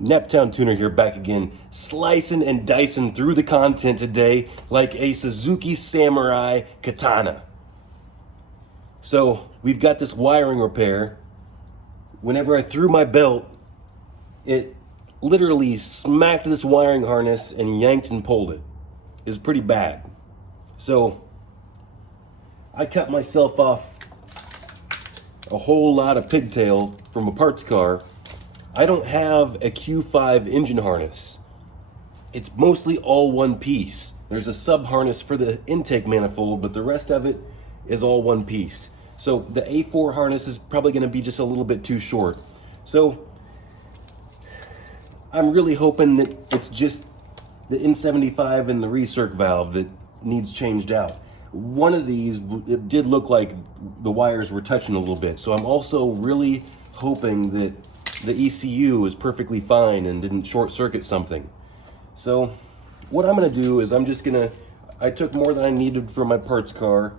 Naptown Tuner here, back again, slicing and dicing through the content today like a Suzuki Samurai katana. So we've got this wiring repair. Whenever I threw my belt, it literally smacked this wiring harness and yanked and pulled it. It was pretty bad. So I cut myself off a whole lot of pigtail from a parts car. I don't have a Q5 engine harness. It's mostly all one piece. There's a sub harness for the intake manifold, but the rest of it is all one piece. So the A4 harness is probably going to be just a little bit too short. So I'm really hoping that it's just the N75 and the recirc valve that needs changed out. One of these, it did look like the wires were touching a little bit. So I'm also really hoping that the ECU is perfectly fine and didn't short circuit something. So what I'm gonna do is I took more than I needed for my parts car.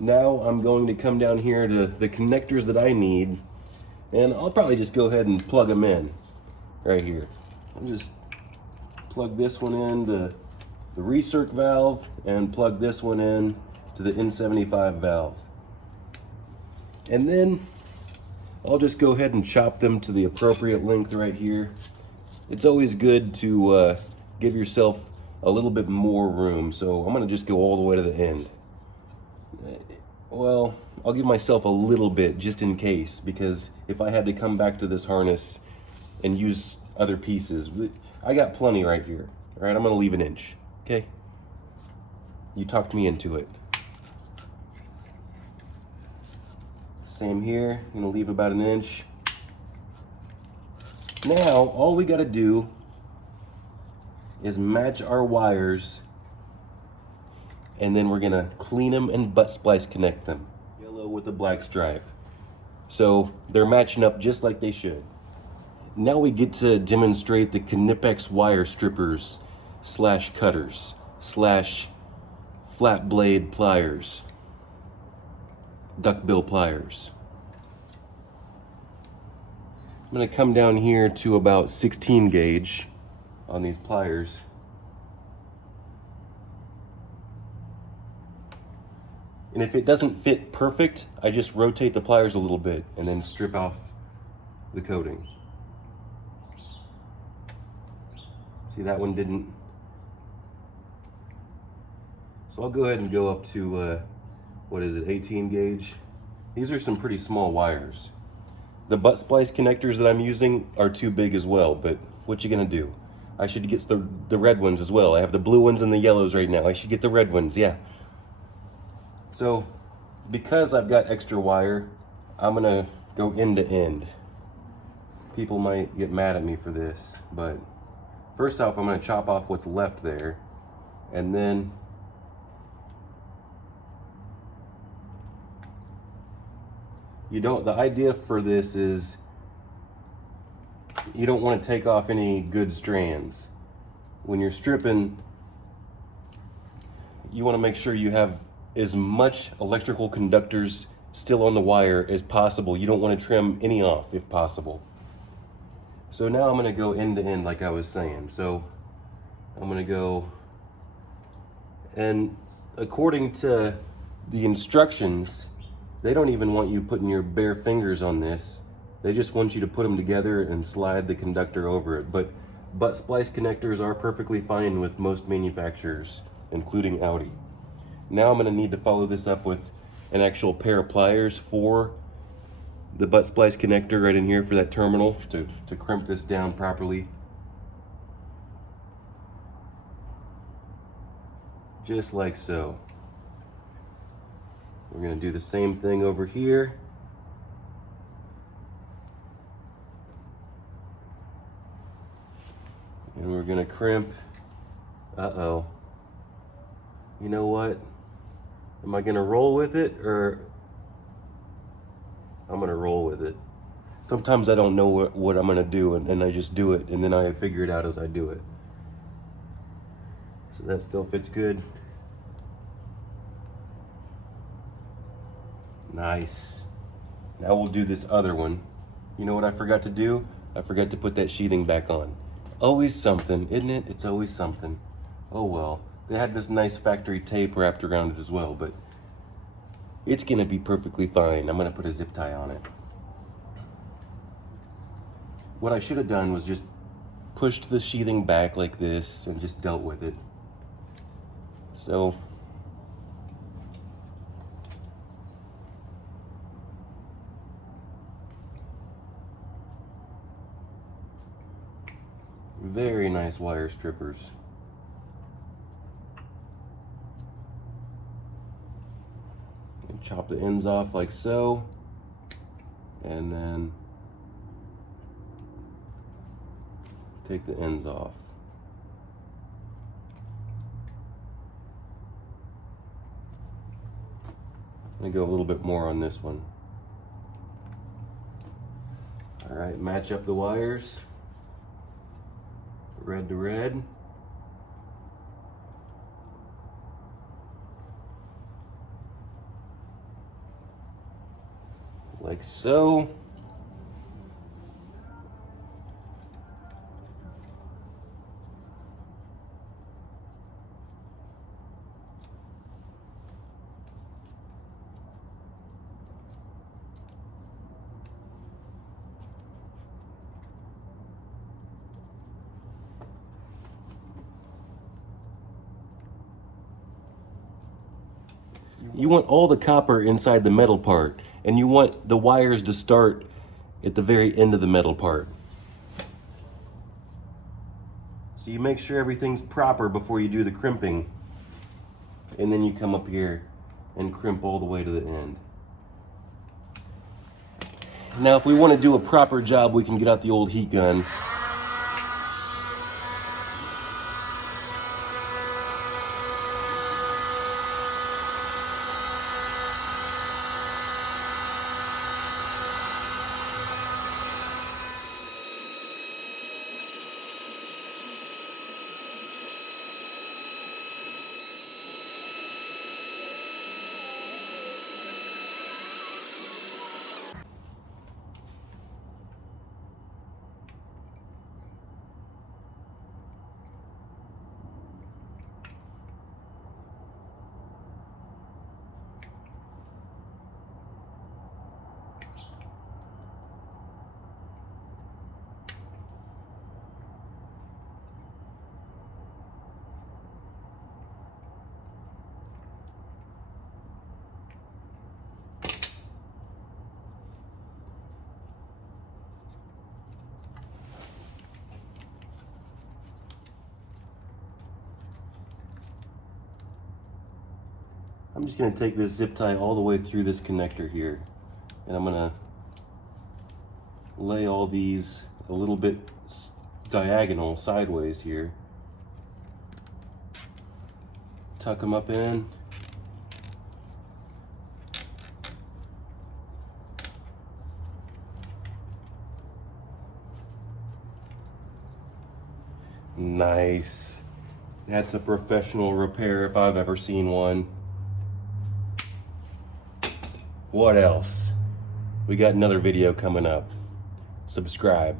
Now I'm going to come down here to the connectors that I need, and I'll probably just go ahead and plug them in right here. I'll just plug this one in to the recirc valve and plug this one in to the N75 valve. And then I'll just go ahead and chop them to the appropriate length right here. It's always good to give yourself a little bit more room, so I'm gonna just go all the way to the end. Well, I'll give myself a little bit just in case, because if I had to come back to this harness and use other pieces, I got plenty right here. All right, I'm gonna leave an inch, okay? You talked me into it. Same here, I'm gonna leave about an inch. Now, all we gotta do is match our wires, and then we're gonna clean them and butt splice connect them. Yellow with a black stripe. So they're matching up just like they should. Now we get to demonstrate the Knipex wire strippers slash cutters slash flat blade pliers. Duckbill pliers. I'm going to come down here to about 16 gauge on these pliers. And if it doesn't fit perfect, I just rotate the pliers a little bit and then strip off the coating. See, that one didn't. So I'll go ahead and go up to what is it, 18 gauge? These are some pretty small wires. The butt splice connectors that I'm using are too big as well, but what you gonna do? I should get the red ones as well. I have the blue ones and the yellows right now. I should get the red ones, yeah. So, because I've got extra wire, I'm gonna go end to end. People might get mad at me for this, but first off, I'm gonna chop off what's left there, and then the idea for this is you don't want to take off any good strands. When you're stripping, you want to make sure you have as much electrical conductors still on the wire as possible. You don't want to trim any off if possible. So now I'm going to go end to end like I was saying. So I'm going to go, and according to the instructions, they don't even want you putting your bare fingers on this. They just want you to put them together and slide the conductor over it. But butt splice connectors are perfectly fine with most manufacturers, including Audi. Now I'm going to need to follow this up with an actual pair of pliers for the butt splice connector right in here for that terminal to crimp this down properly. Just like so. We're going to do the same thing over here. And we're going to crimp. Uh-oh. You know what? Am I going to roll with it, or I'm going to roll with it? Sometimes I don't know what I'm going to do, and I just do it, and then I figure it out as I do it. So that still fits good. Nice. Now we'll do this other one. You know what I forgot to do? I forgot to put that sheathing back on. Always something, isn't it? It's always something. Oh well. They had this nice factory tape wrapped around it as well, but it's gonna be perfectly fine. I'm gonna put a zip tie on it. What I should have done was just pushed the sheathing back like this and just dealt with it. So, very nice wire strippers. And chop the ends off like so, and then take the ends off. I'm gonna go a little bit more on this one. All right, match up the wires. Red to red. Like so. You want all the copper inside the metal part, and you want the wires to start at the very end of the metal part. So you make sure everything's proper before you do the crimping, and then you come up here and crimp all the way to the end. Now if we want to do a proper job, we can get out the old heat gun. I'm just going to take this zip tie all the way through this connector here, and I'm going to lay all these a little bit diagonal sideways here. Tuck them up in. Nice. That's a professional repair if I've ever seen one. What else? We got another video coming up. Subscribe.